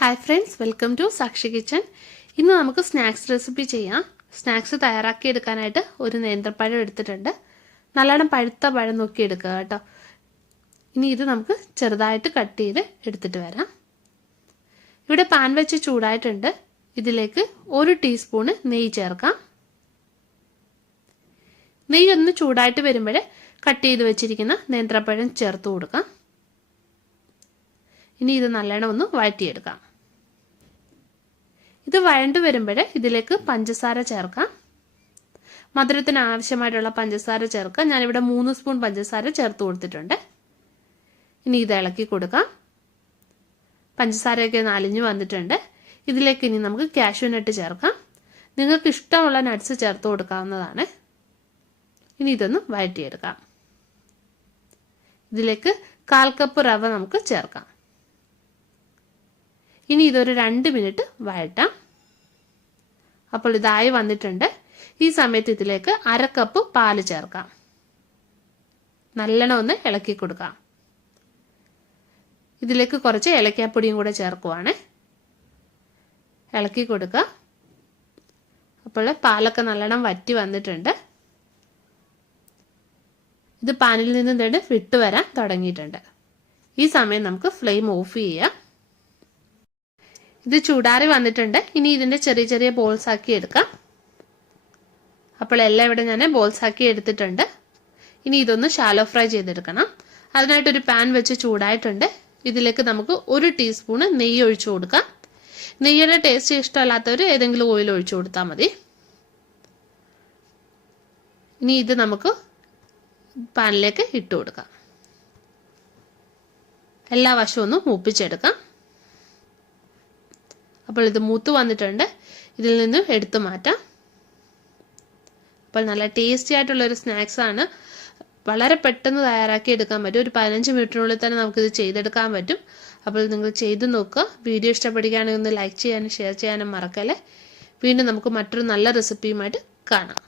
Hi friends, welcome to സാക്ഷി kitchen. ഇന്ന് നമുക്ക് സ്നാക്സ് റെസിപ്പി ചെയ്യാം. സ്നാക്സ് തയ്യാറാക്കി എടുക്കാനായിട്ട് ഒരു നേന്ത്രപ്പഴം എടുത്തിട്ടുണ്ട്. നല്ലോണം പഴുത്ത പഴം നോക്കി എടുക്കുക കേട്ടോ. ഇനി ഇത് നമുക്ക് ചെറുതായിട്ട് കട്ട് ചെയ്ത് എടുത്തിട്ട് വരാം. ഇവിടെ പാൻ വെച്ച് ചൂടായിട്ടുണ്ട്. ഇതിലേക്ക് 1 ടീസ്പൂണ് നെയ്യ് ചേർക്കാം. നെയ്യ് ഒന്ന് ചൂടായിട്ട് വരുമ്പോൾ കട്ട് ചെയ്ത് വെച്ചിരിക്കുന്ന നേന്ത്രപ്പഴം ചേർത്ത് കൊടുക്കാം. ഇനി ഇത് നല്ലോണം ഒന്ന് വഴറ്റിയെടുക്കാം. ഇത് വഴണ്ട് വരുമ്പോൾ ഇതിലേക്ക് പഞ്ചസാര ചേർക്കാം. മധുരത്തിന് ആവശ്യമായിട്ടുള്ള പഞ്ചസാര ചേർക്കാം. ഞാനിവിടെ 3 സ്പൂൺ പഞ്ചസാര ചേർത്ത് കൊടുത്തിട്ടുണ്ട്. ഇനി ഇത് ഇളക്കി കൊടുക്കാം. പഞ്ചസാരയൊക്കെ അലിഞ്ഞു വന്നിട്ടുണ്ട്. ഇതിലേക്ക് ഇനി നമുക്ക് കാഷ്യൂ നട്ട് ചേർക്കാം. നിങ്ങൾക്ക് ഇഷ്ടമുള്ള നട്ട്സ് ചേർത്ത് കൊടുക്കാവുന്നതാണ്. ഇനി ഇതൊന്ന് വഴറ്റിയെടുക്കാം. ഇതിലേക്ക് 1/4 കപ്പ് റവ നമുക്ക് ചേർക്കാം. ഇനി ഇതൊരു 2 മിനിറ്റ് വഴറ്റാം. അപ്പോൾ ഇതായി വന്നിട്ടുണ്ട്. ഈ സമയത്ത് ഇതിലേക്ക് 1/2 കപ്പ് പാല് ചേർക്കാം. നല്ലോണം ഒന്ന് ഇളക്കി കൊടുക്കാം. ഇതിലേക്ക് കുറച്ച് ഏലക്കാപ്പൊടിയും കൂടെ ചേർക്കുവാണ്. ഇളക്കി കൊടുക്കുക. അപ്പോൾ പാലൊക്കെ നല്ലോണം വറ്റി വന്നിട്ടുണ്ട്. ഇത് പാനിൽ നിന്ന് വിട്ട് വരാൻ തുടങ്ങിയിട്ടുണ്ട്. ഈ സമയം നമുക്ക് ഫ്ലെയിം ഓഫ് ചെയ്യാം. ഇത് ചൂടാറി വന്നിട്ടുണ്ട്. ഇനി ഇതിൻ്റെ ചെറിയ ചെറിയ ബോൾസ് ആക്കി എടുക്കാം. അപ്പോൾ എല്ലാം ഇവിടെ ഞാൻ ബോൾസ് ആക്കി എടുത്തിട്ടുണ്ട്. ഇനി ഇതൊന്ന് ഷാലോ ഫ്രൈ ചെയ്തെടുക്കണം. അതിനായിട്ടൊരു പാൻ വെച്ച് ചൂടായിട്ടുണ്ട്. ഇതിലേക്ക് നമുക്ക് 1 ടീസ്പൂണ് നെയ്യ് ഒഴിച്ചു കൊടുക്കാം. നെയ്യുടെ ടേസ്റ്റ് ഇഷ്ടമല്ലാത്തവർ ഏതെങ്കിലും ഓയിൽ ഒഴിച്ചു കൊടുത്താൽ മതി. ഇനി ഇത് നമുക്ക് പാനിലേക്ക് ഇട്ട് കൊടുക്കാം. എല്ലാ വശവും ഒന്ന് മൂപ്പിച്ചെടുക്കാം. അപ്പോൾ ഇത് മൂത്ത് വന്നിട്ടുണ്ട്. ഇതിൽ നിന്ന് എടുത്തു മാറ്റാം. അപ്പോൾ നല്ല ടേസ്റ്റി ആയിട്ടുള്ളൊരു സ്നാക്സാണ്. വളരെ പെട്ടെന്ന് തയ്യാറാക്കി എടുക്കാൻ പറ്റും. ഒരു 15 മിനിറ്റിനുള്ളിൽ തന്നെ നമുക്കിത് ചെയ്തെടുക്കാൻ പറ്റും. അപ്പോൾ നിങ്ങൾ ചെയ്ത് നോക്കുക. വീഡിയോ ഇഷ്ടപ്പെടുകയാണെങ്കിൽ ഒന്ന് ലൈക്ക് ചെയ്യാനും ഷെയർ ചെയ്യാനും മറക്കല്ലേ. വീണ്ടും നമുക്ക് മറ്റൊരു നല്ല റെസിപ്പിയുമായിട്ട് കാണാം.